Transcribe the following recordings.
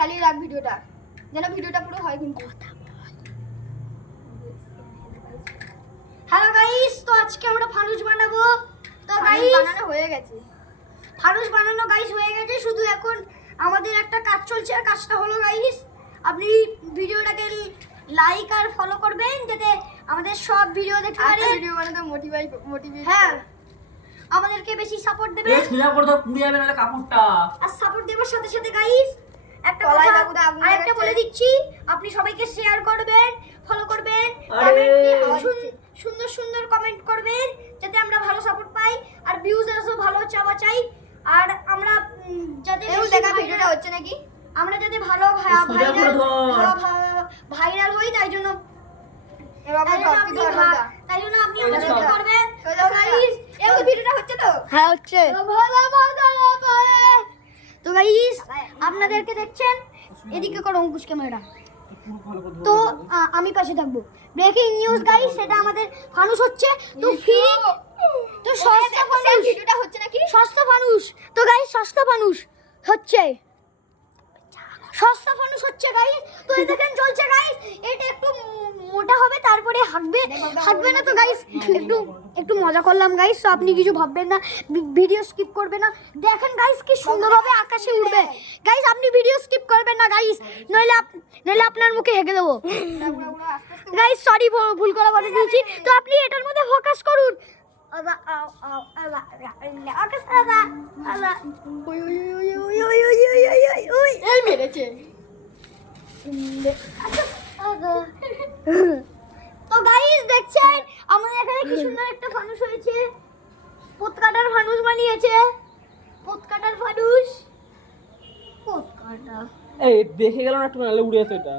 চালিয়ে রাখ ভিডিওটা, যেন ভিডিওটা পুরো হয় কিন্তু। হ্যালো গাইস, তো আজকে আমরা ফানুস বানাবো। তো গাইস বানানো হয়ে গেছে, ফানুস বানানো গাইস হয়ে গেছে, শুধু এখন আমাদের একটা কাজ চলছে। আর কাজটা হলো গাইস, আপনি ভিডিওটাকে লাইক আর ফলো করবেন যাতে আমাদের সব ভিডিও দেখতে পারেন। ভিডিও বানাতে মোটিভেট, হ্যাঁ, আমাদেরকে বেশি সাপোর্ট দেবেন। এই সোজা করে দাও, পুড়ে যাবে না কাপড়টা। আর সাপোর্ট দেওয়ার সাথে সাথে গাইস একটা কথা আরেকটা বলে দিচ্ছি, আপনি সবাইকে শেয়ার করবেন, ফলো করবেন, সুন্দর সুন্দর কমেন্ট করবেন যাতে আমরা ভালো সাপোর্ট পাই আর ভিউজ আসো ভালো চাওয়া চাই। আর আমরা যাতে দেখা ভিডিওটা হচ্ছে নাকি, আমরা যাতে ভালো ভাইরাল হই, তাই জন্য আপনি আমাদের সাথে করবেন। গাইস এই ভিডিওটা হচ্ছে তো? হ্যাঁ হচ্ছে। তো গাইস আপনাদেরকে দেখছেন, এদিকে করো অঙ্কুশ ক্যামেরা, তো আমি পাশে থাকবো। ব্রেকিং নিউজ গাইস, সেটা আমাদের ফানুস হচ্ছে তো ফ্রি, তো সস্তা ফানুস ভিডিওটা হচ্ছে নাকি, সস্তা ফানুস। তো গাইস সস্তা ফানুস হচ্ছে, সস্তা ফানুস হচ্ছে গাইস। তো এই দেখেন চলছে গাইস, এটা একটু মোটা হবে তারপরে হাঁটবে না। তো গাইস একটু মজা করলাম গাইস, তো আপনি কিছু ভাববেন না, ভিডিও স্কিপ করবেন না। দেখেন গাইস কি সুন্দরভাবে আকাশে উড়বে। গাইস আপনি ভিডিও স্কিপ করবেন না গাইস, নইলে আপনার মুখে হেগে দেবো। গাইস সরি, ভুল করে বলে দিয়েছি। তো আপনি এটার মধ্যে ফোকাস করুন। এই মেরেছে। তো গাইস দেখছেন আমাদের এখানে কি সুন্দর একটা ফানুস হয়েছে, পতকাটার ফানুস বানিয়েছে, পতকাটার ফানুস, পতকাটা। এই দেখে গেল না একটু, নালে উড়ে যেত এটা।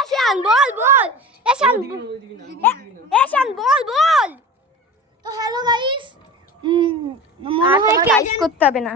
এশান বল এশান বল। তো হ্যালো গাইস, মনে হয় কি করতে হবে না।